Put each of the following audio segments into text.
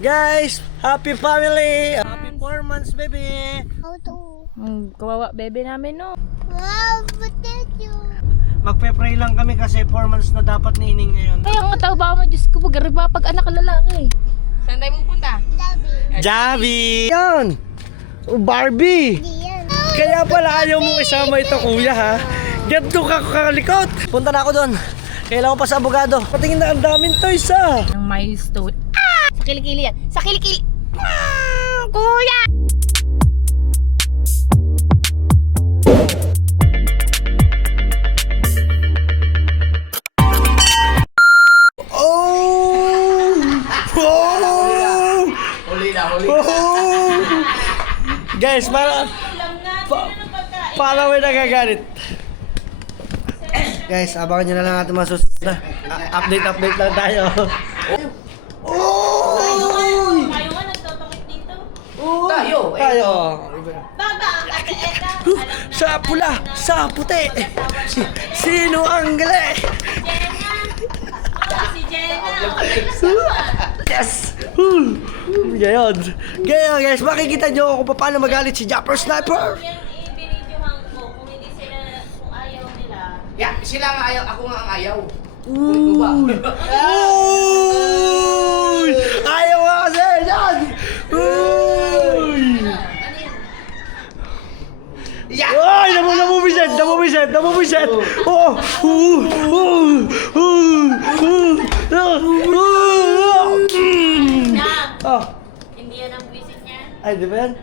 Guys, happy family! Happy 4 months, baby! Kawawa bebe namin, no? Wow, potato. Magpe-pray lang kami kasi 4 months na dapat ni Ining ngayon. Ay, ang tao ba mo, Diyos ko, pag-ariba pag anak ka lalaki. Saan tayo pupunta? Javi! Yan! Barbie! Diyan. Kaya pala ayaw mong isama ito, kuya, ha? Ganto ka kakalikot! Punta na ako doon. Kailangan ko pa sa abogado. Patingin na ang daming toys, ha? Ang milestone. Sa kilikili yan. Sa kilikili. Kuya! Oh! Oh! Oh! Guys, para may nagagalit. Guys, abangan nyo na lang natin mga susunod na. Update lang tayo. Oh! Tayo nga nagtotokit dito. Tayo. Baba, eka. Sa pula, sa puti. Sino ang gali? Si Jenna. Yes! Gayon. Gayon guys, makikita nyo kung paano magalit si Japper Sniper. Yung i-binidyohan ko, kung hindi sila, kung ayaw nila. Yeah, sila nga ayaw, ako nga ang ayaw. Uy! Uy! Ayaw nga kasi! Yan! Uy! Yeah! Uy! Namubisit! Oh! Oh! Hindi yan ang visit niya. Ay, di ba yan?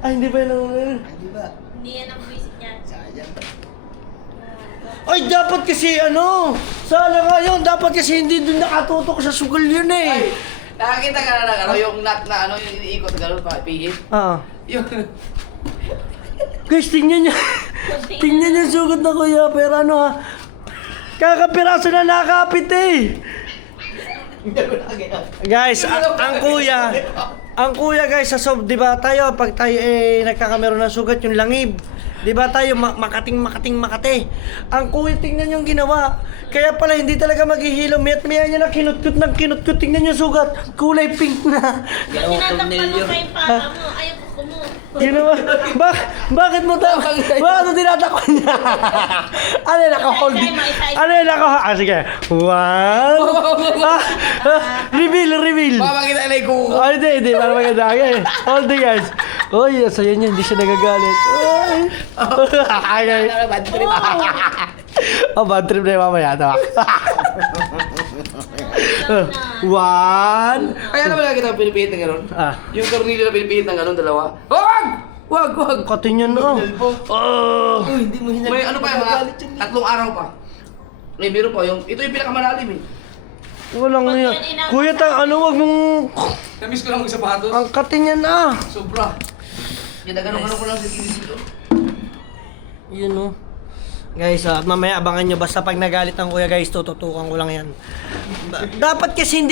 Ay, hindi ba yan ang... Hindi yan ang visit niya. Ay, dapat kasi ano? Sana nga yun, dapat kasi hindi dun nakatutok sa sugal yun eh. Nakakita ka na ng ano, yung nut na ano, yung iniikot na gano'n pa, pihit. Ah. Yung... Guys, tingnan niya. Tingnan niya sugat na kuya, pero ano ha? Kakapiraso na nakapit eh. Guys, ang kuya guys, sa sob, 'di ba tayo pag tayo nagkakamero ng sugat yung langib. 'Di ba tayo makating. Ang kuya tingnan yung ginawa. Kaya pala hindi talaga maghihilo. Maya niya na kinutkut. Tingnan yung sugat. Kulay pink na. Tinatakpan mo pa yung papa mo. Ayaw ko mo. Ginawa. Bakit mo tinatakpan niya? Ano yung naka-hold? Sige. One. Reveal. Papakita na yung kuko. Oh, hindi. Para maganda. Okay. Hold it, guys. Uy, saya niya. Hindi siya nagagalit. Okay. Bad trip. Oh, bad trip na yung mamaya. Tawa. One. Kaya naman nakakita ang pinipihit ng gano'n. Yung tornilyo na pinipihit ng gano'n, dalawa. Wag! Katin yan, oh. Hindi mo hinag... May ano pa yung mga 3 araw pa. May meron pa yung... Ito yung pinakamalalim eh. Walang yan. Kuya, wag mong... Namiss ko lang magsapatos. Ang katin yan, Sobra. Ginagano ko lang sa kinisito. Yun, oh. Guys, mamaya abangan nyo. Basta pag nagalit ang kuya, guys, tututukan ko lang yan. Dapat kasi.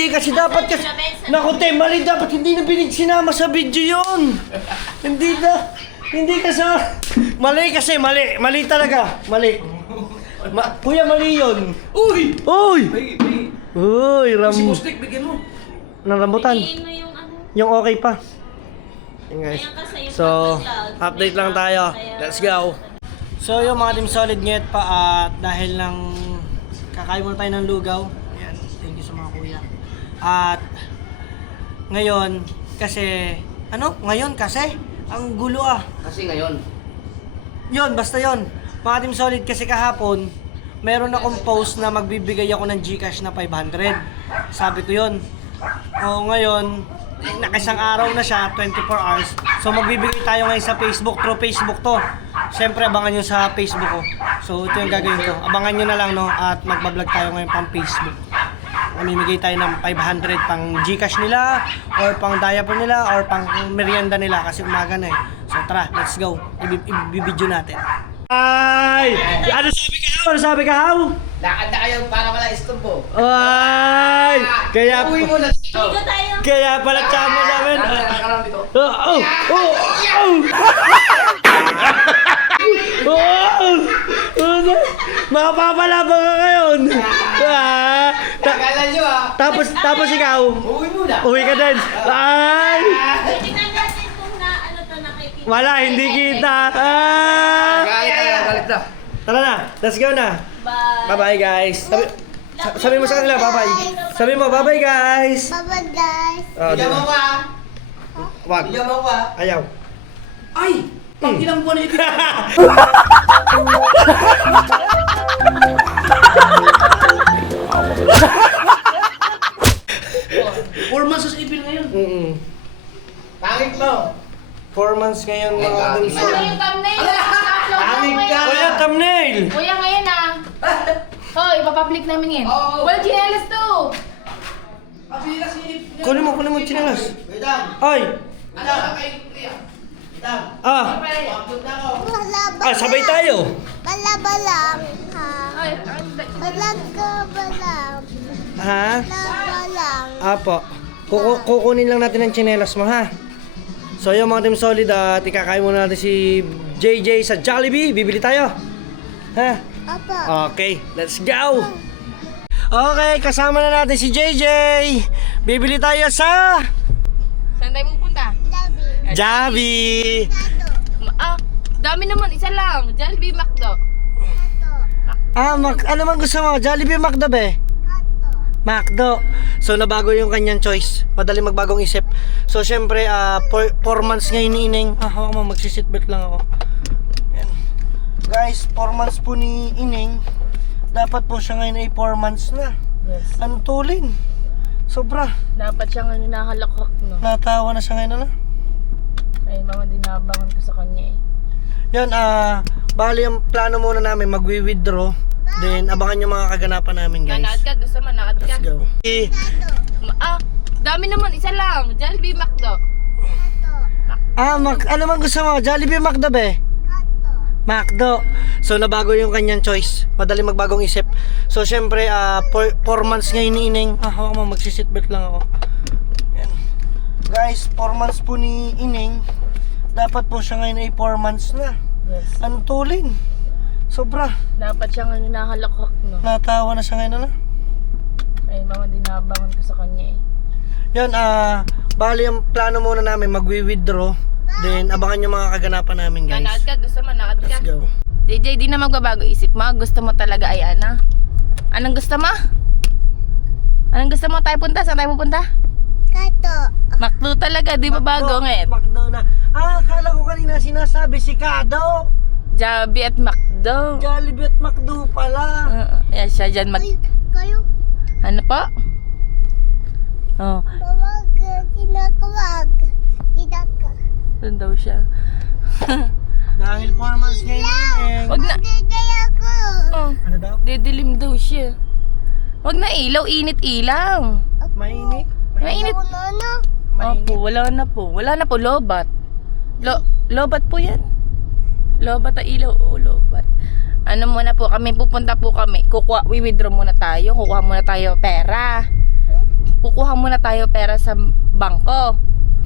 Naku, mali. Dapat hindi na sinama sa video yun. Hindi ka sa... Mali kasi. Mali talaga. Mali. Kuya, mali yun. Uy! Uy, Si Mustik, bigyan mo. Narambutan. Tingin mo yung ano. Yung okay pa. Yun, guys. Ayan kasi yung So, update lang tayo. Let's go. So yung mga team solid nyet pa at dahil lang kakain muna tayo ng lugaw. Yan, thank you sa mga kuya. At ngayon kasi ang gulo Kasi ngayon. Yun, basta yun. Mga team solid kasi kahapon meron akong post na magbibigay ako ng GCash na 500. Sabi ko yun. O ngayon, nakisang araw na siya, 24 hours. So magbibigay tayo ngayon sa Facebook, through Facebook to. Siyempre abangan nyo sa Facebook ko. So ito yung gagawin ko. Abangan nyo na lang, no, at magbablog tayo ngayon pang Facebook. Mamimigay tayo ng 500 pang GCash nila, or pang diaper nila, or pang merienda nila kasi umaga na eh. So tara, let's go. Ibibidyo natin. Ay! Ano sabi ka, Haw? Lakad na kayo para wala istorbo. Ay! Uwi mo na. Dito tayo. Kaya pala tsamo sa amin. Nakakarap dito. Makapapalabang ka ngayon. Tagalan nyo Tapos ikaw? Uwi muna. Uwi ka din. Ay! Tingnan natin kung na ano to nakikita. Wala, hindi kita. Galit na. Tara na, let's go na. Bye. Bye-bye guys. Sabi mo sa kanila, bye-bye. Sabi mo, bye-bye guys. Bye-bye, guys. Bigyan mo ka. Wag. Bigyan mo ka. Ayaw. Ay! Pang ilang buwan na ito. Four months sa ipil ngayon. Pangit mo. 4 months ngayon mga kadulso. Ano yung thumbnail? Pangit ka. Kuya, thumbnail! Kuya ngayon ah. Hoy, ipapublic namin yan. Oo. Wala ginelas to. Kunin mo yung chinelas. Wait lang. Ay! Wait lang. Ah! Abot na ako. Balaba. Sabay tayo! Balabalang. Ha? Ay, Balagabalang. Ha? Balabalang. Apo. Kukunin lang natin ang chinelas mo ha. So yung mga Team Solid at ikakain muna natin si JJ sa Jollibee. Bibili tayo. Ha? Apa. Okay, let's go! Okay, kasama na natin si JJ. Bibili tayo sa saan tayo pupunta? Dabi. Jollibee. Ah, dami naman. Isa lang. Jollibee McDo. Ano man gusto mo? Jollibee, McDo be? McDo. So nabago yung kanyang choice. Madali magbagong isip. So syempre 4 months ngayon ni Ineng. Hawak mo, magsi-seatbelt lang ako. Yan. Guys, 4 months po ni Ineng. Dapat po siya ngayon ay 4 months na. Yes. Ang tulin. Sobra. Dapat siyang ano, nahalakak, no? Natawa na siya ngayon na. Ay, mga dinabangan ko sa kanya eh. Yan, bali ang plano muna namin, magwi-withdraw. Then, abangan yung mga kaganapan namin, guys. Nanaad ka, gusto mo, nanaad ka. Let's go. Ah, dami naman. Isa lang. Jollibee McDo. Ano man gusto mo? Jollibee, McDo be? McDo. So nabago yung kanyang choice. Madali magbagong isip. So syempre 4 months ngayon ni Ineng. Hawak mo, magsi-seatbelt lang ako. Yan. Guys, 4 months po ni Ineng. Dapat po siya ngayon ay 4 months na. Yes. Ang tulin. Sobra. Dapat siyang ano, nahalakak, no? Natawa na siya ngayon na. Ay, mga dinabangan ko sa kanya eh. Yan, bali ang plano muna namin, magwi-withdraw. Then abangan yung mga kaganapan namin, guys. Nanaad ka, gusto mo, nanaad ka. Let's go. DJ, di na magbabago isip mo. Gusto mo talaga ay ana? Anong gusto mo? Anong gusto mo tayo punta? Saan tayo pupunta? Kato. McDo talaga, di ba bago ngayon? McDo na. Akala ko kanina sinasabi si Kado. Jollibee at McDo. Jollibee at McDo pala. Ayan siya dyan Kayo. Ano po? Oh, Tawag. Kinakawag. Kinaka. doon daw siya. Dahil 4 months ngayon. Wag na. Diday ako. Oh, Ano daw? didilim daw siya. Wag na ilaw, init ilaw. Mainit. Mainit. Ano? Opo, wala na po. Wala na po, lobat. Lobat po yan. Lobat at ilaw. Oo, lobat. Ano muna po, pupunta po kami. Withdraw muna tayo. Kukuha muna tayo pera. Kukuha muna tayo pera sa bangko.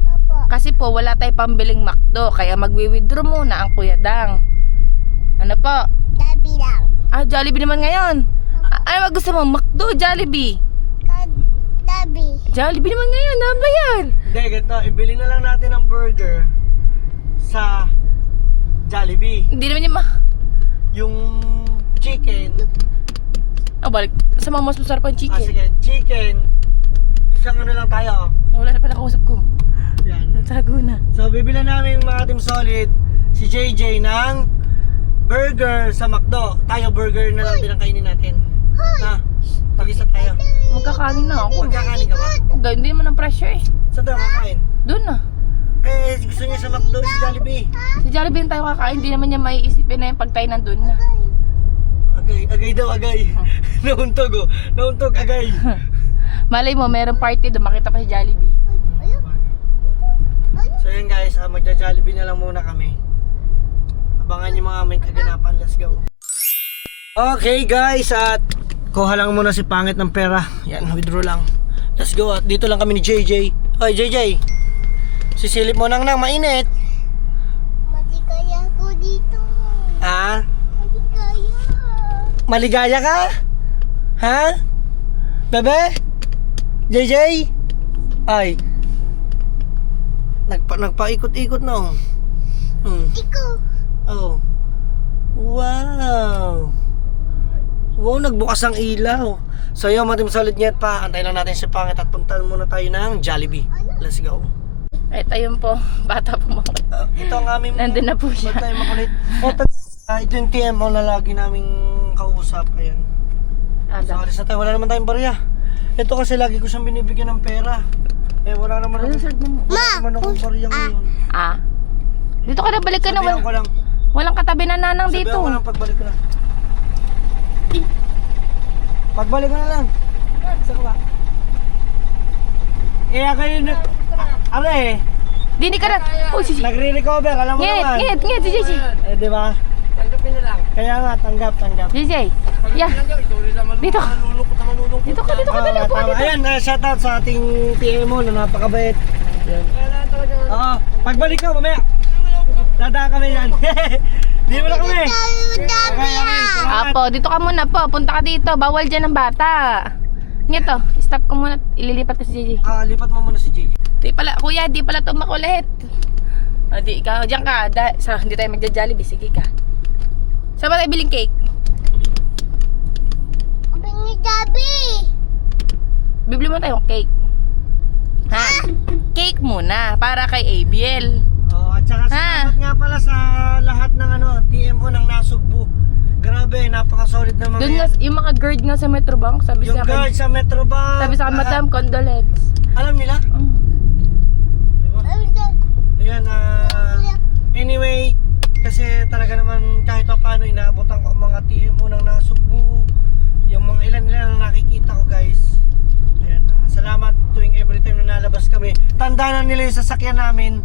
Apo. Kasi po, wala tayong pambiling McDo. Kaya magwi-withdraw muna ang Kuya Dang. Ano po? Dabi lang. Jollibee naman ngayon. Ano gusto mo? McDo, Jollibee? Dabi. Jollibee naman ngayon. Ano ba yan? Hindi, ganito. Ibili na lang natin ang burger sa Jollibee. Hindi naman yung Yung chicken. balik. Sa mga mas masarap ang chicken. Sige, chicken. Isang ano lang tayo. Wala na pala kausap ko. Yan. Nagtago na. So, bibili namin mga Team Solid si JJ ng burger sa McDo. Tayo burger na lang din ang kainin natin. Ha? Pag-isa tayo. Magkakanin na ako. Magkakanin ka ba? Okay, hindi naman ang pressure eh. Saan tayo kakain? Doon na. Gusto niya sa McDo si Jollibee. Sa Jollibee tayo kakain. Hindi naman niya maiisipin na yung pag tayo nandun na. Agay daw, agay. Nauntog oh. Nauntog, agay. Malay mo, merong party doon. Makita pa si Jollibee. So yun guys, magja-Jollibee na lang muna kami. Abangan yung mga aming kaganapan. Let's go. Okay guys, at kuha lang muna si Pangit ng pera. Yan, withdraw lang. Let's go. At dito lang kami ni JJ. Hoy JJ, sisilip mo nang mainit. Maligaya ko dito. Ha? Maligaya. Maligaya ka? Ha? Bebe? JJ? Ay. Nagpaikot-ikot na oh. Ikaw. Oh. Wow. Wow, nagbukas ang ilaw. So yun, Matim Solid Nyet pa. Antayin lang natin si Pangit at puntahan muna tayo ng Jollibee. Let's go. Ito yun po. Bata po mo. Ito ang aming... Nandun na po siya. Ba't tayo makulit? Ito yung TMO na lagi naming kausap. Ayan. So alis na tayo. Wala naman tayong barya. Ito kasi lagi ko siyang binibigyan ng pera. Eh wala naman akong... Wala naman akong barya ngayon. Dito ka na, balik ka na. Sabihan ko lang. Walang katabi na nanang dito. Sabihan ko lang, pagbalik ko lang. Pagbalik ko na lang. Saan ka ba? Kayo nag... Ano eh? Dini ka na. Oh, sisi. Nagre-recover, alam mo Ngit, naman. ngit, ngit, si JJ. Di ba? Tanggapin na lang. Kaya nga, tanggap. JJ. Yeah. Dito. Dito ka, dali po. Tama. Ayan, shoutout sa ating PMO na napakabait. Ayan. Oo, pagbalik ko, mamaya. Dadaan kami yan. Di mo na kami. Apo, dito ka muna po. Punta ka dito. Bawal dyan ng bata. Ngito, stop ko muna. Ililipat ko si JJ. Lipat mo muna si JJ. Di pala, kuya, di pala ito makulit. Di ikaw, diyan ka. Hindi tayo magja-Jollibee. Sige ka. Saan ba tayo biling cake? Bingi Dabi. Bibili mo tayong cake. Ha? Cake muna. Para kay Abiel. At saka salamat nga pala sa lahat ng TMO ng Nasugbu. Grabe, napaka-solid na mga Doon nga, yung mga guard nga sa Metrobank, sabi Yung sa akin. guard sa Metrobank. Sabi sa akin, madam, condolence. Alam nila? Diba? Ayan, anyway, kasi talaga naman kahit pa paano inaabotan ko ang mga TMO ng Nasugbu. Yung mga ilan na nakikita ko guys. Ayan, salamat tuwing every time na nalabas kami. Tanda na nila yung sasakyan namin.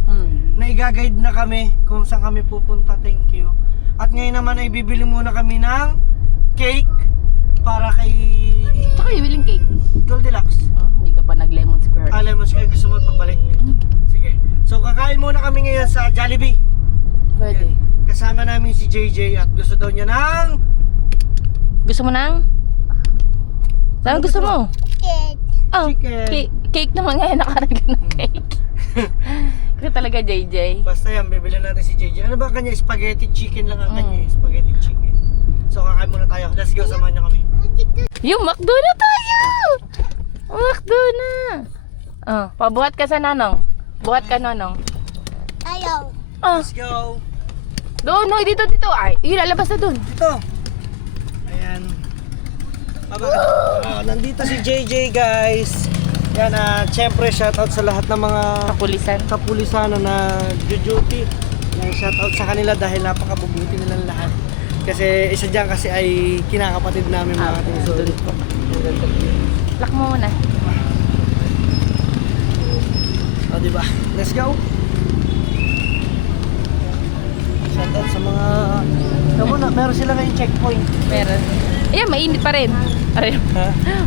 Na i-guide na kami kung saan kami pupunta. Thank you. At ngayon naman ay bibili muna kami ng cake para kay Tsaka yung biling cake. Goldilocks. Hindi ka pa nag-lemon square. Lemon square, gusto mo pagbalik? Sige. So kakain muna kami ngayon sa Jollibee. Pwede. Kasama namin si JJ at gusto daw niya ng... Gusto mo nang? Saan gusto mo? Cake. Oh, Chicken. cake naman ngayon, nakaragay ng cake. Kasi talaga, JJ. Basta yan, bibili natin si JJ. Ano ba kanya? Spaghetti chicken lang ang kanya. Spaghetti chicken. So kakain muna tayo. Let's go, samahan niyo kami. Yung McDo na tayo! McDo na! Pabuhat ka sa nanong. Buhat ka, nanong. Ayaw. Let's go. Doon, no, dito. Ay, lalabas na doon. Dito. Ayan. Nandito si JJ guys. Yan, syempre shoutout sa lahat ng mga Kapulisan. kapulisan na duty. Yan, shoutout sa kanila dahil napakabubuti nilang lahat. Kasi isa dyan kasi ay kinakapatid namin mga ating solid. Lock mo muna. O diba? Let's go. Shoutout sa mga... Naku na, meron sila ngayong checkpoint. Meron. Ayan, mainit pa rin. Ayun.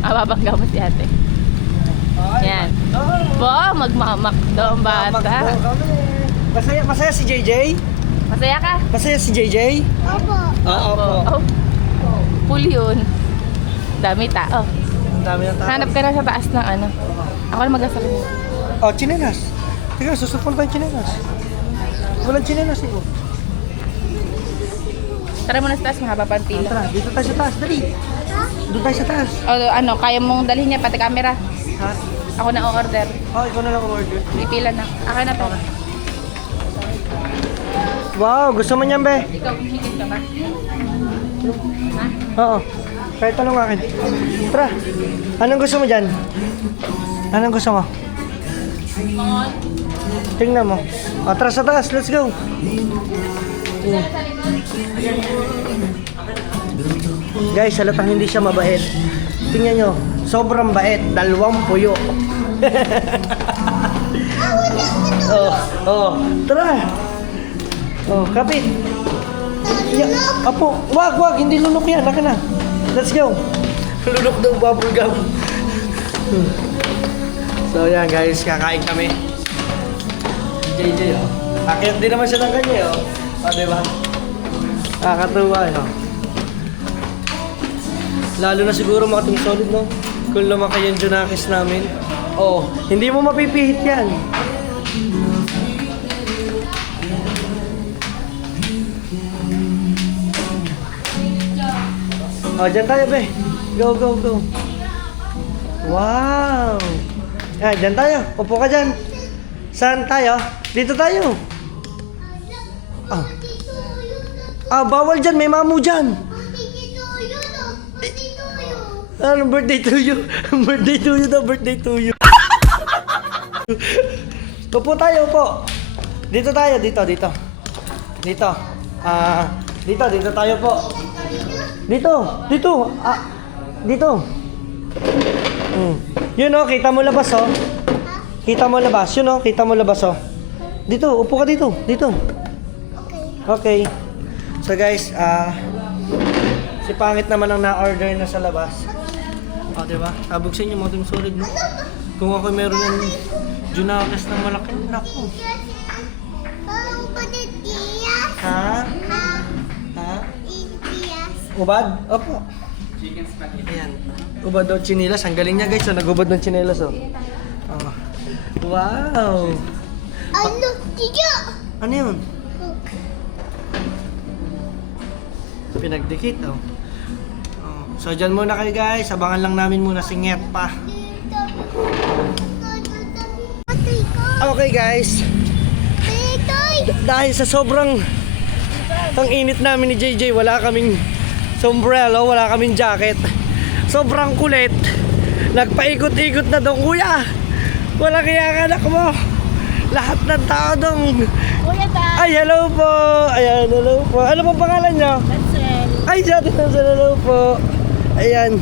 Mababangga mo si ate. Yan. Bo, magmamakdo ang bata. Masaya si JJ? Masaya ka? Masaya si JJ? Opo. Opo. Oh. Full yun. Dami tao. Ang dami ng tao. Hanap ka na sa taas ng ano. Ako na mag-asal. Oh, chinelas. Teka, susupon tayong chinelas. Walang chinelas eh. Tara muna sa taas, mahaba pa ang pila. Tara, dito tayo sa taas. Dali. Doon tayo sa taas. O ano, kaya mong dalhin niya pati camera. Ha? Ako na o-order. Oh, ikaw na lang order. Pipila na. Akin na to. Wow, gusto mo niyan, be? Ikaw, chicken ka ba? Oo. Kahit anong akin. Tara. Anong gusto mo dyan? Anong gusto mo? Tingnan mo. O, tara sa taas. Let's go. Guys, halatang hindi siya mabait. Tingnan nyo. Sobrang bait. 2 puyo. Tara. Kapit. Apo, wag, hindi lunok yan. Naka na. Let's go. Lunok daw bubble gum. So yan guys, kakain kami. JJ Akyat din naman siya ng kanya diba? Nakakatuwa Lalo na siguro mga Team Solid no? Kung lumaki yung Junakis namin. Oh, hindi mo mapipihit yan. Oh, dyan tayo, be. Go, go, go. Wow! Yan, dyan tayo. Upo ka dyan. Saan tayo? Dito tayo. Ah. Bawal dyan. May mamu dyan. Ano, birthday to you? Birthday to you daw, birthday to you. Upo tayo, upo. Dito tayo, dito. Dito. Dito tayo po. Dito. Dito. Yun oh, kita mo labas oh. Kita mo labas, yun oh, kita mo labas oh. Dito, upo ka dito. Okay. So guys, si Pangit naman ang na-order na sa labas. O, diba? Buksan niyo mo itong solid, no? Kung ako meron ng Junakis na malaki, naku. Ha? Ubad? Opo. Ayan. Ubad o chinilas. Ang galing niya guys. So, nag-ubad ng chinilas oh. Oh. Wow! Ano? Tiyo! Ano yun? Pinagdikit oh. Oh. So dyan muna kayo guys. Abangan lang namin muna si Nget pa. Okay guys. Dahil sa sobrang init namin ni JJ, wala kaming sombrero, wala kaming jacket. Sobrang kulit. Nagpaikot-ikot na doon, kuya. Wala kaya anak mo. Lahat ng tao doon. Kuya ba? Ay, hello po. Ayan, hello po. Ano pong pangalan nyo? Marcel. Ay, Jati Marcel, hello po. Ayan.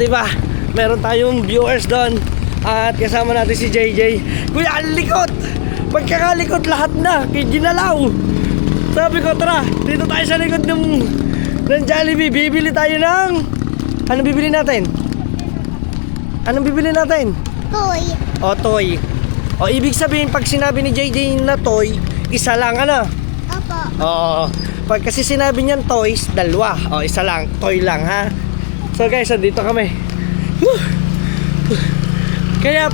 Diba, meron tayong viewers doon. At kasama natin si JJ. Kuya, ang likot. Pagkakalikot lahat na. Ginalaw. Sabi ko, tara, dito tayo sa likod ng Jollibee. Bibili tayo ng... Anong bibili natin? Anong bibili natin? Toy. O, toy. O, ibig sabihin, pag sinabi ni JJ na toy, isa lang, ano? Opo. Oo. Pag kasi sinabi niyan toys, dalawa. O, isa lang. Toy lang, ha? So, guys, andito kami. Kaya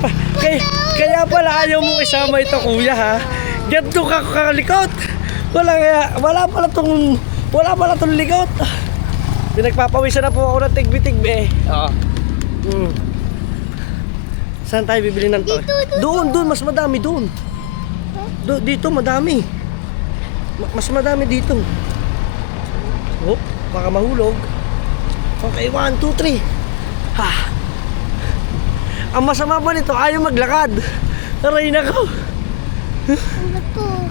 pala ayaw mong isama ito, kuya, ha? Ganto ka kalikot. Wala pala tong likot. Pinagpapawisan na po ako ng tigbi-tigbi. Oo. Saan tayo bibili ng toy? Doon, mas madami doon. Dito madami. Mas madami dito. Oh, baka mahulog. Okay, 1, 2, 3. Ha. Ang masama pa nito, ayaw maglakad. Aray na ko. Naku.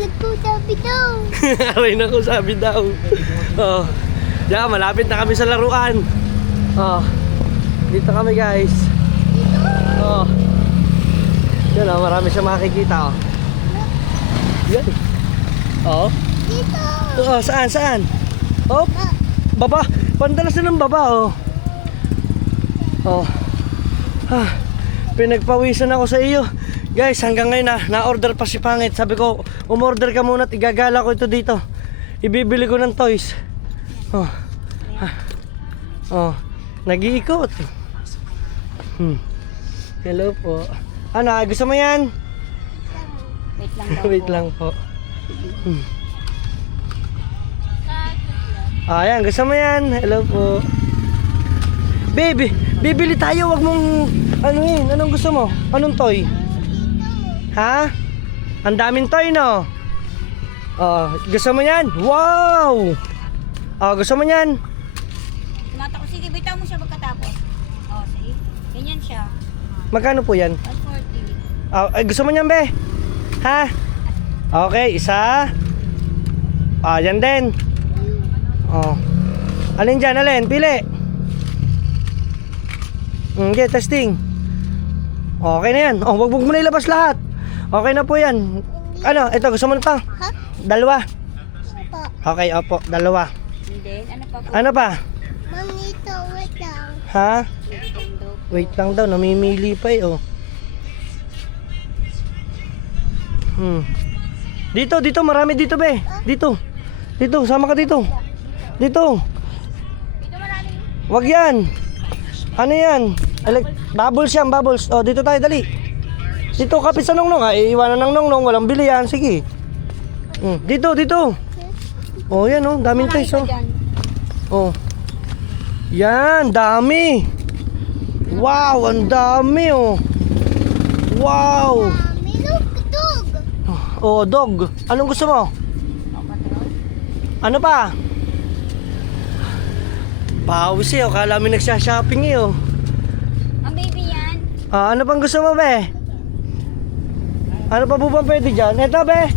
Naku, sabi daw. Aray na ko, sabi daw. Oh. Diyan, malapit na kami sa laruan. Oh. Dito kami, guys. Oh. Yan oh, marami siya makikita oh. Yan. Oh. Dito. Oh, saan? Oh. Baba. Pandalas na ng baba oh. Oh. Pinagpawisan ako sa iyo. Guys, hanggang ngayon na-order pa si Pangit. Sabi ko, umorder ka muna at igagala ko ito dito. Ibibili ko ng toys. Oh. Oh. Nag-iikot. Hello po. Ano, gusto mo yan? Wait lang daw. Wait lang po. Ayan, gusto mo yan? Hello po. Baby, bibili tayo, wag mong ano yun, anong gusto mo? Anong toy? Ha? Ang daming toy, no? Oh, gusto mo yan? Wow! Oh, gusto mo yan? Tumatakbo. Sige, bitaw mo siya pagkatapos. Oh, see? Ganyan siya. Magkano po yan? 140. Oh, gusto mo yan, be? Ha? Okay, isa. Ah, yan din. Oh. Alin dyan, alin? Pili. Okay, testing. Okay na yan. Oh, wag mo na ilabas lahat. Okay na po yan. Ano, ito, gusto mo na pa? Ha? Dalawa. Opo. Okay, opo, dalawa. And then, ano pa po? Ano pa? Manito, wait lang. Ha? Nintendo. Wait lang daw, namimili pa eh, oh. Dito, marami dito, be. Dito, sama ka dito. Dito. Dito marami. Wag yan. Ano yan? Bubbles yan, bubbles. O, dito tayo, dali. Dito, kapit sa nongnong. Iiwanan ng nongnong. Walang bili yan. Sige. Dito, dito. Oh, yan oh. Daming toys oh. Oh. Yan, dami. Wow, ang dami oh. Wow. Mami, look, dog. Oh, dog. Anong gusto mo? Ano pa? Pawis eh, oh. Kala mi nagsha-shopping eh, oh. Ang baby yan. Ano pang gusto mo, be? Ano pa po bang pwede dyan? Eto, be.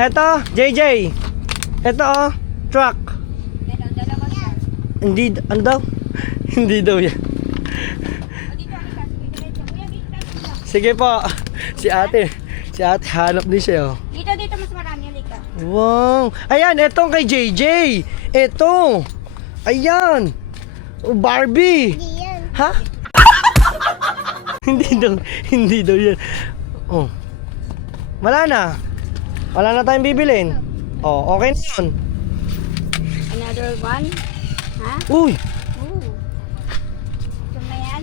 Eto, JJ. Eto, oh. Truck. Yan o, dalawa siya. Hindi, ano daw? Hindi daw yan. O dito, ano ka? Kuya, dito. Sige po. Si ate hanap din siya, oh. Dito, mas marami. Halika. Wow. Ayan, etong kay JJ. Eto. Ayan. Oh, Barbie. Hindi yan. Ha? Hindi daw yan. Oh. Wala na tayong bibilin. Oh, okay na yun. Another one. Ha? Uy. Ooh. Gusto mo yan?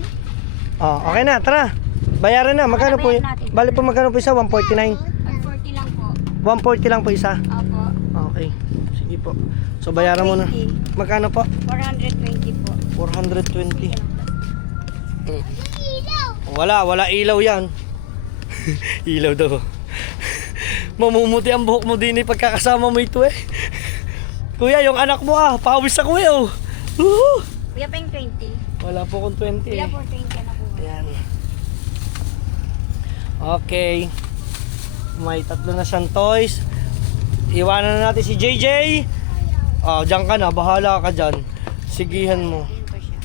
Oh, okay na, tara. Bayaran na. Magkano po? Bayaran natin. Bali po magkano po isa? 149. Ang 40 lang po. 140 lang po isa. Opo. Okay. Sige po. So bayaran mo na. 120. Magkano po? 420 po. 420. Ilaw. Wala ilaw yan. Ilaw daw. Mamumuti ang buhok mo din pagkakasama mo ito eh. Kuya, yung anak mo pawis sa kuya oh. Woohoo! Kuya pa yung 20. Wala po kung 20 Kuya eh. po 20 na po. Ayan. Okay. May tatlo na siyang toys. Iwanan na natin si JJ. Diyan ka na, bahala ka dyan. Sigihan mo. Ayan pa siya.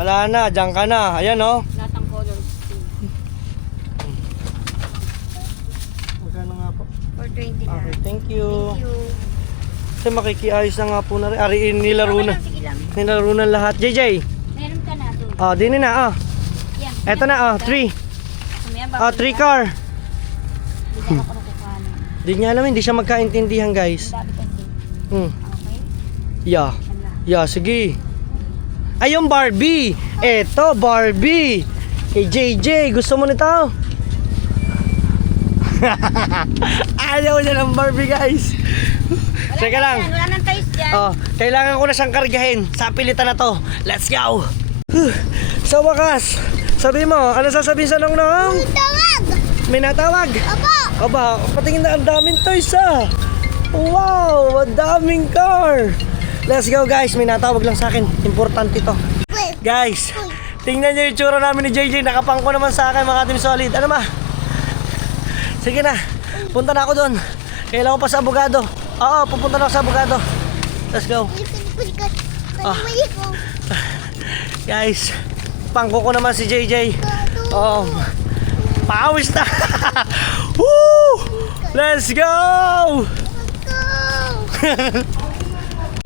Wala na, diyan ka na. Ayan oh. Lahat ng color. Magkano nga po? 420 na. Okay, thank you. Thank you. Kasi makikiayos na nga po na rin. Ariin nilaro Okay na. lang, sige lang. Nilaro na lahat. JJ. Meron ka na doon. Dini na Yan. Eto na 3. Mamaya 3 car. Hindi ako nakukuhanan. Di niya alam, hindi siya magkaintindihan guys. Ang dami kasi. Hmm. Okay? Yeah. Yan lang. Yeah, sige. Ay, yung Barbie. Eto, Barbie. Kay JJ, gusto mo nito? Ayaw niya ng Barbie guys. Wala Teka na lang. yan, wala nang tayo dyan. Kailangan ko na siyang kargahin. Sa pilitan na to. Let's go. Sa wakas. Sabi mo, ano sasabihin sa nongnong? Tawag. May natawag. Aba. Aba, patingin na ang daming toys Wow, ang daming car. Let's go guys, may natawag lang sa akin. Importante to. Wait. Guys, tingnan nyo yung tsura namin ni JJ. Nakapangko naman sa akin mga Team Solid. Ano ma? Sige na, punta na ako doon. Kailangan ko pa sa abogado. Oo, pupunta na ako sa abogado. Let's go. Guys, pangko ko naman si JJ. Pawis na. Woo! Let's go!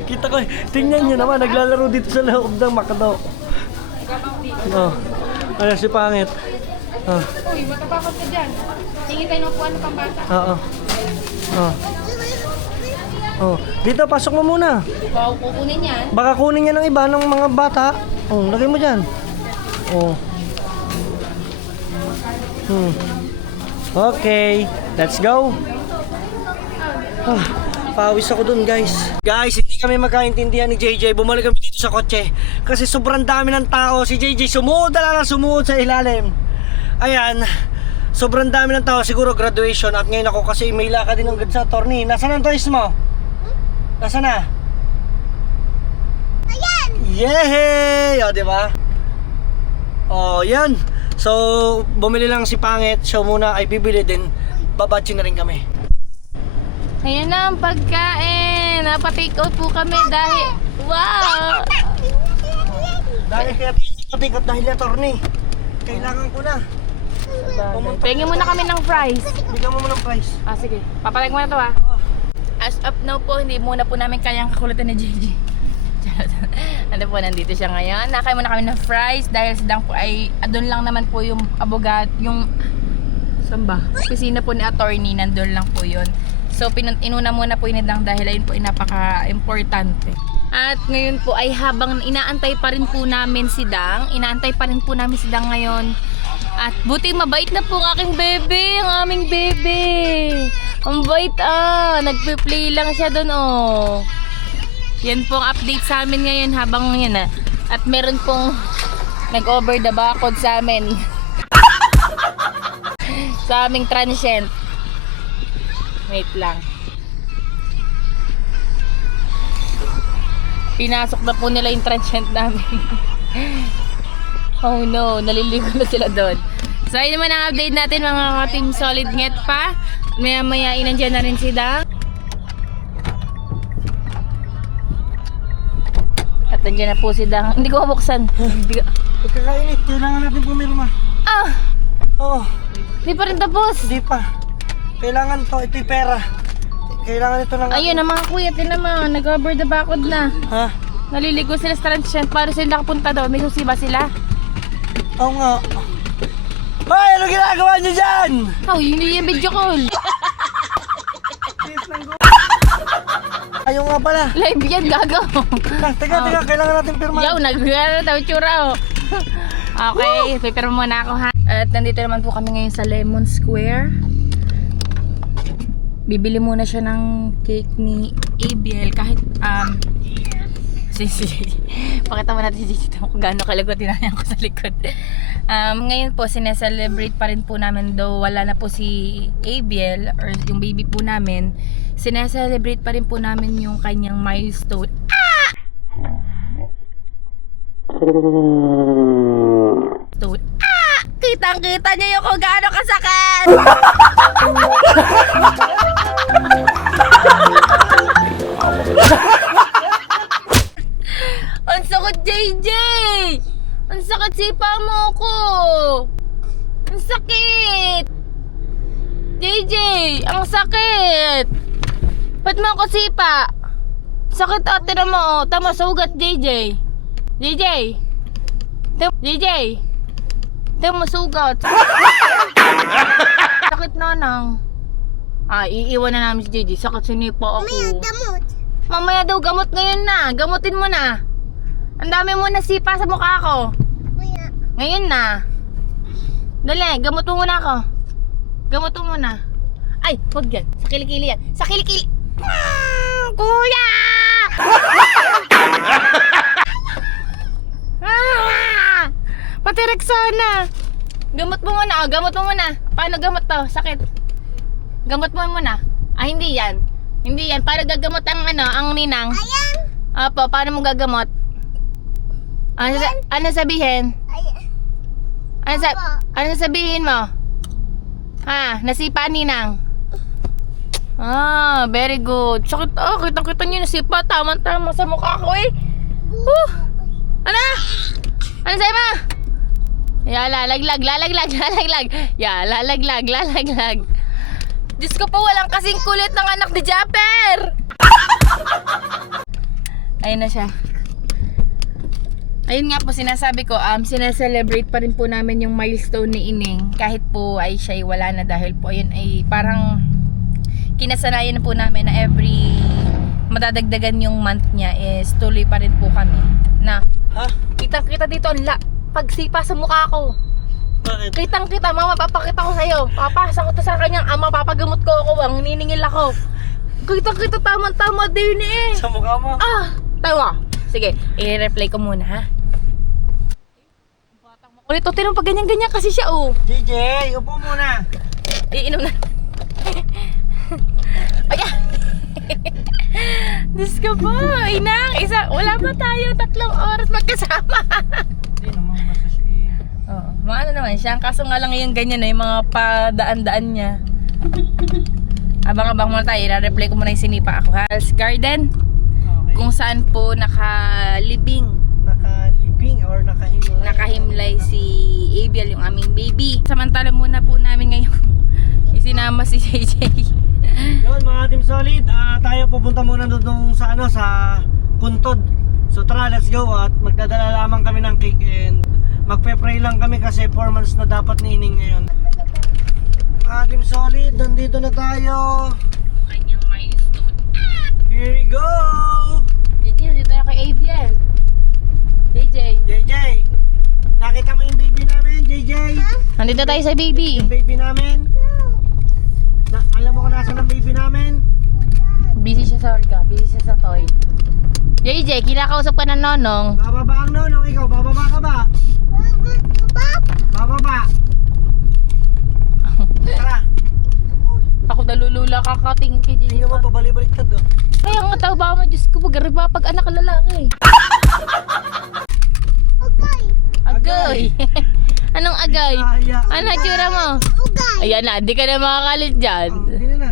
Kita ko, tingnan nyo naman, naglalaro dito sa loob ng Macdo. Ano si Pangit? Uy, matapakot ka dyan. Tingin tayo ng upuan pang bata. Dito, pasok mo muna. Wow, kukunin yan. Baka kunin niya ng iba ng mga bata. Lagay mo dyan. Okay, let's go. Pawis ako dun guys. Guys, hindi kami magkaintindihan ni JJ. Bumalik kami dito sa kotse. Kasi sobrang dami ng tao. Si JJ sumuod na lang sumuod sa ilalim. Ayan. Sobrang dami ng tao. Siguro graduation. At ngayon ako kasi may lakad din ng sa attorney. Nasaan ang toys mo? Nasaan na? Ayan. Yehey! O, diba? O, yan. So, bumili lang si Pangit. Siya muna ay bibili din. Babatsi na rin kami. Ayan na ang pagkain. Napa-take out po kami dahil... Wow! Dahil kaya tayo patikot dahil attorney. Kailangan ko na. Pengin muna kami ng fries. Bigyan mo muna ng price. Sige. Papalag mo na to As of now po, hindi muna po namin kayang kakulitan ni JJ. Ano po, nandito siya ngayon. Nakain muna kami ng fries dahil si Dang po ay doon lang naman po yung abogad, yung saan ba? Opisina po ni attorney, nandun lang po yun. So inuna muna po ni Dang dahil ayun po ay napaka-importante. At ngayon po ay habang inaantay pa rin po namin si Dang, ngayon. At buti mabait na po ang aking bebe, ang aming bebe. Ang bait nagpe-play lang siya doon Yan po ang update sa amin ngayon habang yan At meron pong nag-over the backod sa amin. Sa aming transient. Wait lang. Pinasok na po nila yung transient namin. Oh no, naliligo na sila doon. So ayun naman ang update natin mga Team Solid Nget pa. Maya-maya inandyan na rin si Dang. At nandiyan na po si Dang. Hindi ko mabuksan. Pagkakainit, kailangan natin pumirma. Oo, Hindi pa rin tapos. hindi pa. Kailangan to, ito'y pera. Kailangan ito ng... Ayun ang mga kuya, naman nag-over the backod na. Ha? Naliligo sila sa transient. Para sila nakapunta doon. May susi ba sila? Oo nga. Hoy, ano ginagawa niyo dyan? Hindi yung video call. Ayaw nga pala. Live yan, gago. Teka, kailangan natin pirma. Yaw, nag-gano'n daw tsura Okay, paper muna ako ha. At nandito naman po kami ngayon sa Lemon Square. Bibili muna siya ng cake ni Abiel kahit pakita mo natin dito kung gaano kalagot tinayan ko sa likod. Ngayon po sineselebrate pa rin po namin, though wala na po si Abiel or yung baby po namin. Sineselebrate pa rin po namin yung kanyang milestone. Kitang-kita niyo yung kung gaano kasakit! Ang sakit, JJ! Ang sakit, sipa mo ko! Ang sakit! JJ! Ang sakit! Ba't mo ako sipa? Sakit ate na mo, tama sugat, JJ! JJ! JJ! Tama sugat! Sakit na nang. Iiwan na namin si JJ. Sakit sinipa ako. May damot. Mamaya daw gamot ngayon na. Gamutin mo na. Ang dami mo na sipa sa mukha ko. Kuya. Ngayon na. Dali, gamot mo muna ako. Gamot mo muna. Ay, huwag yan. Sa kilikili yan. Sa kilikili. Kuya! Pati Rexona. Gamot mo muna. Gamot mo muna. Paano gamot to? Sakit. Gamot mo muna. Hindi yan. Hindi yan. Para gagamot ang ninang. Ayan. Opo, paano mo gagamot? Ano sabihin? Ayan. Ano sabihin mo? Nasipa ninang. Very good. Sakit, kitang-kita niyo nasipa. Tama-tama sa mukha ko eh. Ano? Ano sa'yo mo? Lalaglag. Lalaglag. Diyos ko po, walang kasing kulit ng anak ni Japper. Ayun na siya. Ayun nga po sinasabi ko, sineselebrate pa rin po namin yung milestone ni Ining. Kahit po ay siya ay wala na dahil po ayun ay parang kinasanayan na po namin na every madadagdagan yung month niya is tuloy pa rin po kami. Na, kitang-kita dito, pagsipa sa mukha ko. Bakit? Kitang-kita, mama, papakita ko sa'yo. Papasa ko to sa kanyang ama, papagamot ko ang niningil ako. Kitang-kita, tama-tama din eh. Sa mukha mo? Tawa. Sige, i-reply ko muna ha. Ulit, tinong pag ganyan-ganyan kasi siya JJ, upo muna. Iinom na. Ay, Diyos ka po, inang. Wala ba tayo 3 oras magkasama? Hindi naman basta siya. Ano naman siya. Kaso nga lang yung ganyan na yung mga padaan-daan niya. Abang-abang muna tayo. I-reply ko muna yung sinipa ako. Hell's Garden. Okay. Kung saan po nakalibing. Nakalibing or nakahimlay? Nakahimlay si Abiel, yung aming baby. Samantala muna po namin ngayon isinama si JJ. Yun mga Team Solid, tayo pupunta muna doon sa sa Puntod. So tara, let's go at magdadala lamang kami ng cake and magpe-pray lang kami kasi 4 months na dapat ni Ining ngayon. Team Solid, nandito na tayo. Kanyang milestone. Here we go! JJ, Yun, dito na kay ABL. JJ. JJ, nakita mo yung baby namin, JJ? Nandito tayo sa baby. Yung baby namin? Alam mo kung nasa ng baby namin? Busy siya, sorry ka. Busy siya sa toy. JJ, kinakausap ka ng nonong. Bababa ang nonong, ikaw, bababa ka ba? Bababa. Tara, Ako nalulula kakatingin kay JJ tingnan mo, pa. pabalik-baliktad oh. Kaya nga tao ba mo, Diyos ko, magariba pag anak ka lalaki. Agay. Anong agay? Ano tsura mo? Ayan na, di ka na makakalit dyan. Oh, hindi na na.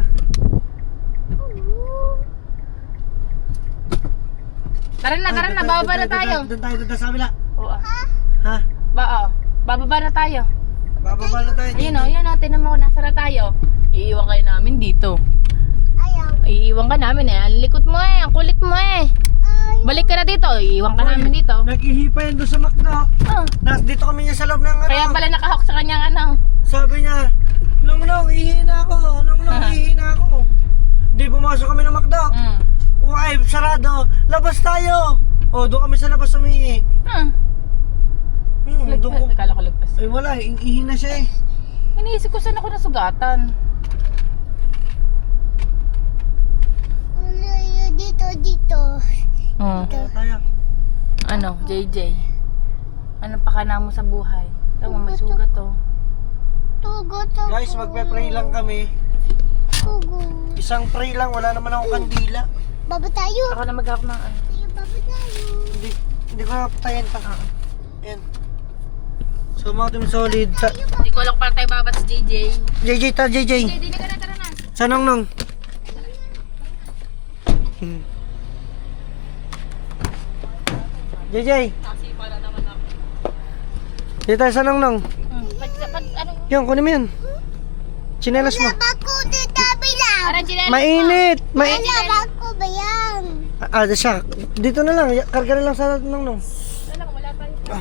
Tara na, bababa na tayo. Doon tayo sa kabila. Oo. Ha? Bababa na tayo. Bababa na tayo. Ayun o, tinan mo kung nasa na tayo. Iiwan kayo namin dito. Iiwan ka namin eh. Ang likot mo eh, ang kulit mo eh. Balik ka na dito, iiwan ka namin dito. Naghihipa yan doon sa McDo. Oh. Dito kami niya sa loob ng ano. Kaya pala nakahawak sa kanyang ano. Sabi niya, Nong, ihina ako. Nong, ihina ako. Di pumasok kami ng McDo. Ay, sarado. Labas tayo. Oh, doon kami sa labas umihi. Doon ko. Kala ko lagpas. Ay, wala. Ihina siya eh. Iniisip ko saan ako nasugatan. Dito. Tayo. Ano, JJ? Ano pa ka na mo sa buhay? Tama, may sugat to. Guys, magpe-pray lang kami. Isang pray lang. Wala naman akong kandila. Baba tayo. Ako na maghawak ng ano. Baba tayo. Hindi ko napatayin pa. Ayan. So mga team solid. Hindi ko alam kung paano tayo babat sa JJ. JJ, JJ. Hindi ka na, tara na. Sa Nong. JJ. Dito tayo sa Nong. Pag ano? Yan, kunin mo yan. Chinelas mo. Bako dito bilang. Aran sila. Mainit. Bako ba yan? Siya. Dito na lang. Karga na lang sa Nong. Wala tayo.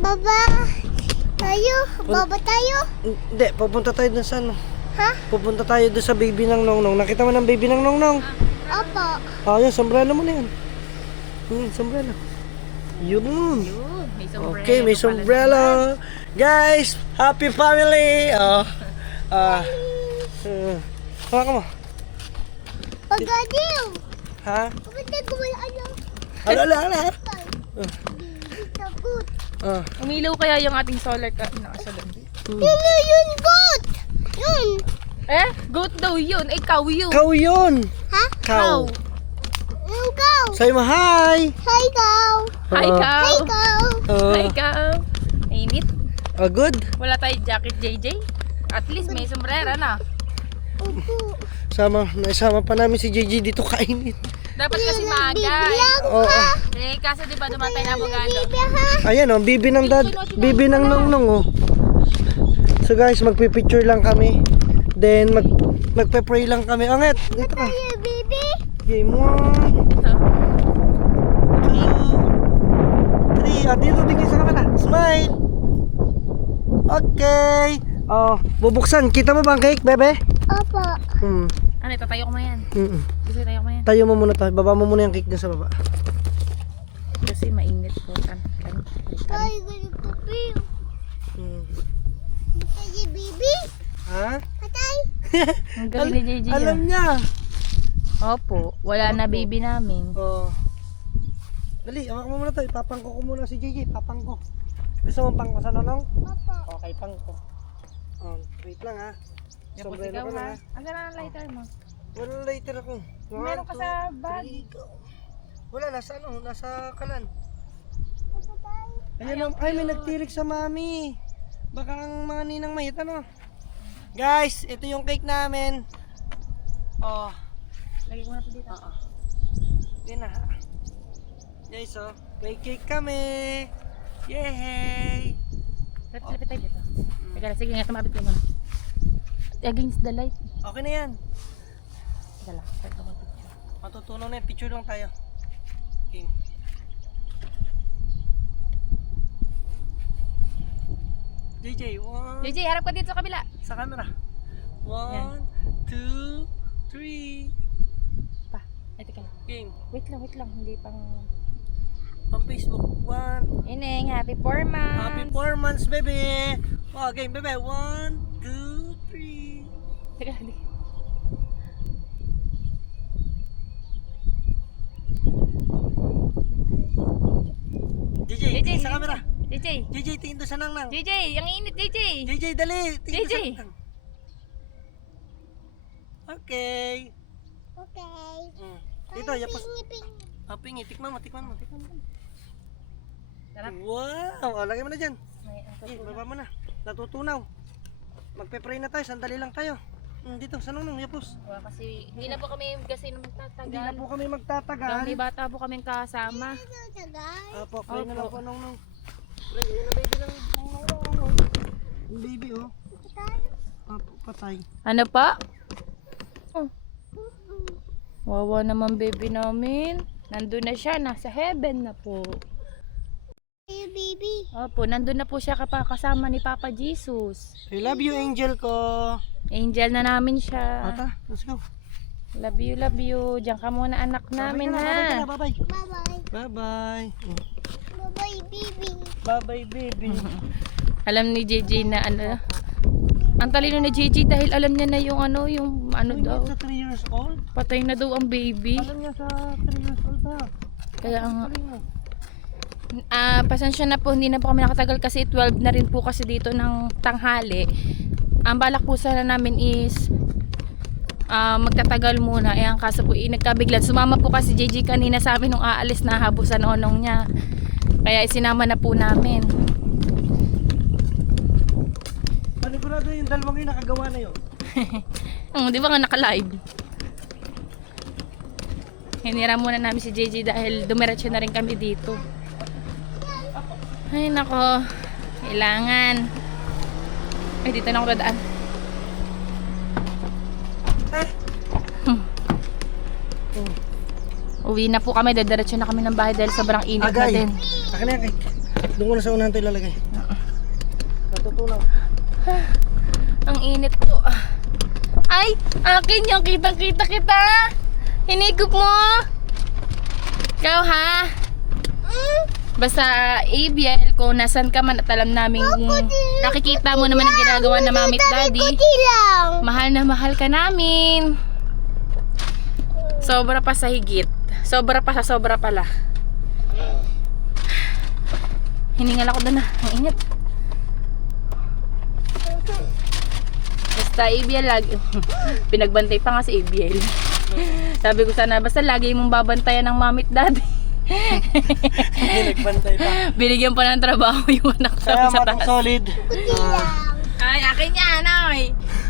Baba tayo. Baba tayo. Hindi, pupunta tayo dun sa ano. Ha? Pupunta tayo dun sa baby ng Nong. Nakita mo ng baby ng Nong? Opo. Yan, sombrero mo na yan. Sombrero. Yun. Yun, may sombrero. Okay, may sombrero. Guys, happy family. Hawa ka mo. Pagadiw. Ha? Pagadiw ko wala ano. Ala. Takot. Umilaw kaya yung ating solar ka nakasalan. Yun, good. Yun. Goat daw yun. Ikaw yun. Kau yun. Ha? Kau. Yung cow. Say mo hi. Hi, cow. Hi, cow. Hi, cow. Hi, cow. Mainit. Good. Wala tayong jacket, JJ. At least may sombrero na. Opo. Naisama pa namin si JJ dito kainit. Dapat kasi maaga. Bibiyang Oo. Kaso di ba dumatay na abogado? bibiyang ha. Ayan oh, bibi ng Nong oh. So guys, magpi-picture lang kami. Then magpe-pray lang kami. Anget, dito ka. Tayo, baby. Game 1, 2, 3. Dito tingin sa kamera. Smile. Okay. Bubuksan. Kita mo ba ang cake, bebe? Opo. Ano, tatayo ko mo yan. Gusto tayo ko yan. Tayo mo muna tayo. Baba mo muna yung cake dyan sa baba. Kasi mainit po. Tayo, ganun po, Pio. Tayo, baby. Ha? Patay. Ang galing ni JJ. Alam niya. Opo, wala na baby namin. Dali, awak mo muna tayo. Papangko ko muna si JJ. Papangko. Gusto mo pangko sa Nonong? Opo. Okay, pangko. Wait lang ha. Tapos Sombrero ikaw ko na ha. ha. Ang ganda ng lighter mo. Wala later ako. Meron ka sa bag. Wala, nasa ano? Nasa kalan. Ayan, ay may nagtirik sa mami. Baka ang mga ninang may ano. Guys, ito yung cake namin. Lagi ko na ito dito. Yan na. Guys, may cake kami. Yay! Lapit tayo dito. Teka, sige nga, tumabit ko muna. Against the light. Okay na yan. Teka lang, teka ko picture. Matutunan na yan. Picture lang tayo. Okay. JJ, 1. JJ, harap ka dito sa kabila. Sa camera. 1, 2, 3. Pa. Game. Wait lang. Hindi pang... Pang Facebook. 1. Ineng, happy 4 months. Happy 4 months, baby. Oh, game, baby. 1, 2, 3. Teka, hindi. JJ, tingin sa camera. JJ. JJ, tingin doon sa Nangnang. JJ, ang init, JJ. JJ, dali. Tingin JJ. sa Nangnang. Okay. Okay. Dito, yapos. Ping. Pingi, tikman mo. Sarap. Wow, lagay mo na dyan. May ang Eh, baba mo na. Natutunaw. Magpe-pray na tayo, sandali lang tayo. Dito, sa Nangnang, yapos. Wala kasi, hindi na po kami kasi naman tatagal. Hindi na po kami magtatagal. May bata po kaming kasama. Tagal. Apo, pray na lang Opo. po, Nangnang. Pray, ayun na baby lang. Nangnang. Yung baby, oh. Apo, patay. Ano pa? Oh. Wawa naman baby namin. Nandun na siya, nasa heaven na po. Hey, baby. Opo, nandun na po siya kasama ni Papa Jesus. I love you, angel ko. Angel na namin siya. Ata, let's go. Love you. Diyan ka muna anak namin ha. Bye-bye. Bye-bye. Bye-bye. Bye-bye, baby. Bye-bye, baby. Alam ni JJ na ano. Ang talino ni JJ dahil alam niya na yung ano daw. Sa 3 years old? Patay na daw ang baby. Alam niya sa 3 years old na. Kaya ang Talino. pasensya na po, hindi na po kami nakatagal kasi 12 na rin po kasi dito ng tanghali. Ang balak po sana namin is magtatagal muna. Eh ang kaso po nagkabiglan. Sumama po kasi JJ kanina sa amin nung aalis na habusan onong niya. Kaya isinama na po namin. Panigurado yung dalawang yun nakagawa na yun. Di ba nga naka-live? Hinira muna namin si JJ dahil dumiretso na rin kami dito. Ay nako, kailangan. Ay dito na ako dadaan. Uwi na po kami, dadiretso na kami ng bahay dahil sobrang init na din. Akin na yan, Kate. Doon ko na sa unahan ito ilalagay. Natutunaw. Ang init po. Ay, akin yung kitang-kita kita. Hinigop mo. Ikaw ha? Basta ABL, kung nasan ka man at alam namin, nakikita mo naman ang ginagawa ng mami at daddy. Lang. Mahal na mahal ka namin. Sobra pa sa higit. Sobra pa sa sobra pala. Hiningal ako doon na. Ang init. Basta ABL lagi. Pinagbantay pa nga si ABL. Sabi ko sana, basta lagi mong babantayan ng mami at daddy. Hindi nagbantay pa. Binigyan pa ng trabaho yung anak Kaya sa matang taas. solid. Ay, akin yan, ay.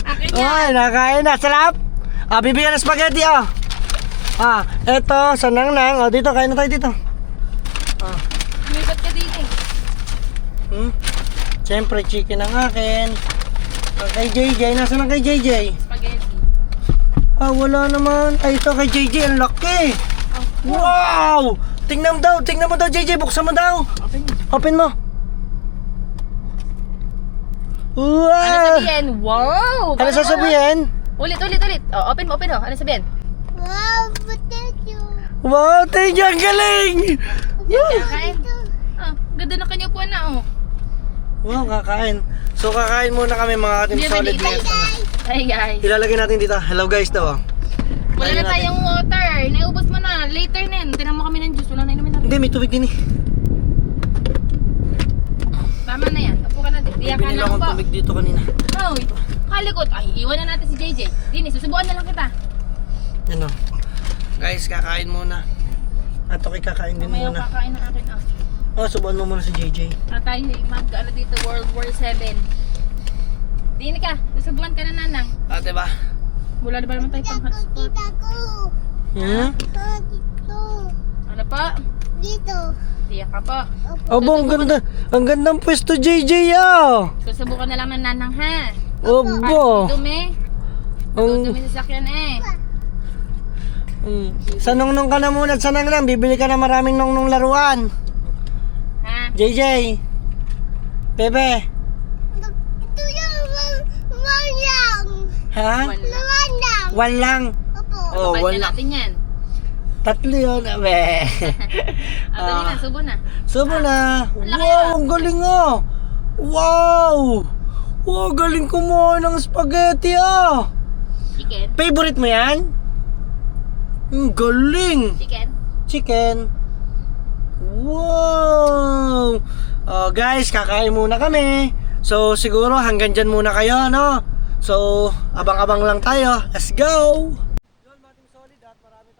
Akin yan. Ay, nakain na. Sarap. Bibigyan ng spaghetti, eto, sa Nangnang. Dito, kain na tayo dito. Lumipat ka din eh. Siyempre, chicken ang akin. Kay JJ, nasaan ang kay JJ? Spaghetti. Wala naman. Ay, ito kay JJ, ang laki. Wow! Tingnan mo daw JJ, buksan mo daw. Open mo. Wow! Ano sabihin? Wow! Ano sasabihin? Ulit. Oh, open mo. Ano sabihin? Wow, potato. Wow, thank you, ang galing! Kakain. Ganda na kanya po na oh. Wow, kakain. So, kakain muna kami mga ating Hindi, solid maliit. meat. Ay guys. Ilalagay natin dito. Hello guys daw. Wala na tayong water. Naubos mo na. Later na yun. Tinan mo kami ng juice. Wala na inumin natin. Hindi, may tubig din eh. Tama na yan. Upo ka na. Diyan ka Binila lang akong po. tubig dito kanina. Hoy. Kalikot. Ay, iwan na natin si JJ. Dini, susubukan na lang kita. Ano? Guys, kakain muna. At okay, kakain din Mamayang muna. kakain ng akin Subuan mo muna si JJ. Na tayo mag-ano dito, World War 7. Dini ka. Susubukan ka na nanang. Ate ba? Wala na ba naman tayo pang hotspot? Tita ko. Dito. Ano pa? Dito. Tiyak ka po. Abo, ang ganda. Ang gandang pwesto JJ Susubukan na lang ng nanang ha. Obo. Dumi. Ang Dumi sa sakyan eh. sa Nangnang ka na muna at sa Nangnang, bibili ka na maraming Nangnang laruan. Ha? JJ. Bebe. Ito yung walang. Ha? One lang. Walang. One lang. Opo. Oh, Kapal one na lang. natin yan. Tatlo yun, abe. Dali na, subo na. Subo na. Wow, ang galing ah. Wow. Wow, galing kumuha ng spaghetti ah. Chicken? Favorite mo yan? Ang galing. Chicken? Chicken. Wow. Oh, guys, kakain muna kami. So, siguro hanggang dyan muna kayo, no? So, abang-abang lang tayo. Let's go!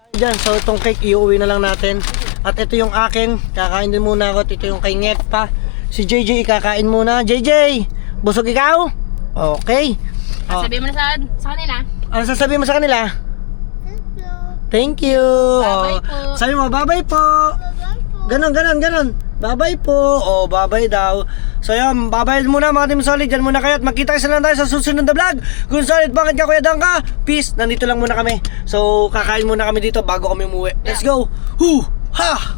Diyan, so itong cake iuwi na lang natin. At ito yung akin, kakain din muna ako. At ito yung kay Nget pa. Si JJ kakain muna. JJ, busog ikaw? Okay. Oh, Sabi mo na sa kanila. ano sasabihin mo sa kanila? Thank you. Bye-bye Oh, po. sabi mo, bye-bye po. Ganon. Bye-bye po. Oh, bye-bye daw. So yun, bye-bye muna mga Team Solid. Diyan muna kayo at magkita kasi lang tayo sa susunod na vlog. Kung Solid, bakit ka Kuya Dangka? Peace, nandito lang muna kami. So, kakain muna kami dito bago kami umuwi. Let's go. Hoo! Ha!